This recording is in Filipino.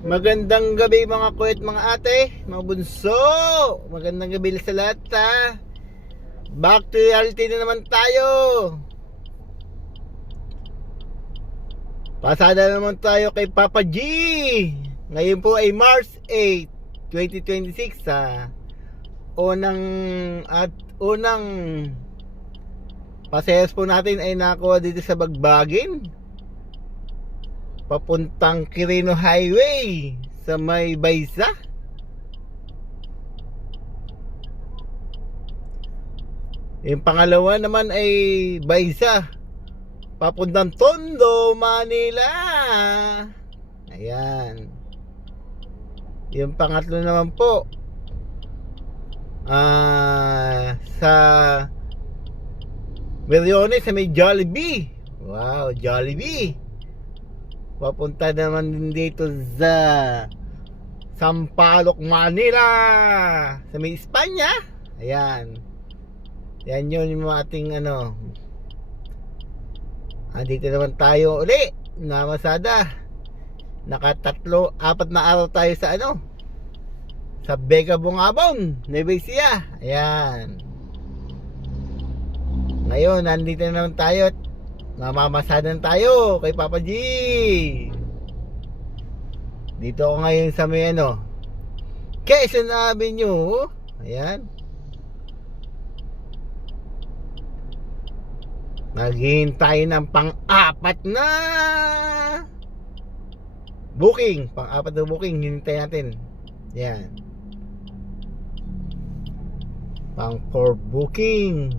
Magandang gabi mga kuwet, mga ate, mga bunso. Magandang gabi sa lahat ha. Back to reality na naman tayo. Pasada naman tayo kay Papa G. Ngayon po ay March 8, 2026 ha. Unang pasayas po natin ay nakuha dito sa Bagbagin, papuntang Quirino Highway sa may Baysa. Yung pangalawa naman ay Baysa papuntang Tondo, Manila. Ayan. Yung pangatlo naman po sa Meriones sa may Jollibee. Wow, Jollibee. Papunta naman din dito sa Sampaloc, Manila, sa may Espanya. Ayan. Yan yun yung ating andito naman tayo uli na Masada. Apat na araw tayo sa sa Vega Bungabon, Nueva Ecija. Ayan. Ngayon nandito na naman tayo at mamamasadan tayo kay Papa G. Dito ako ngayon sa may Quezon Avenue. Ayan. Naghihintay ng pang-apat na booking. Pang-apat na booking, hinintay natin. Ayan. Pang-4 booking.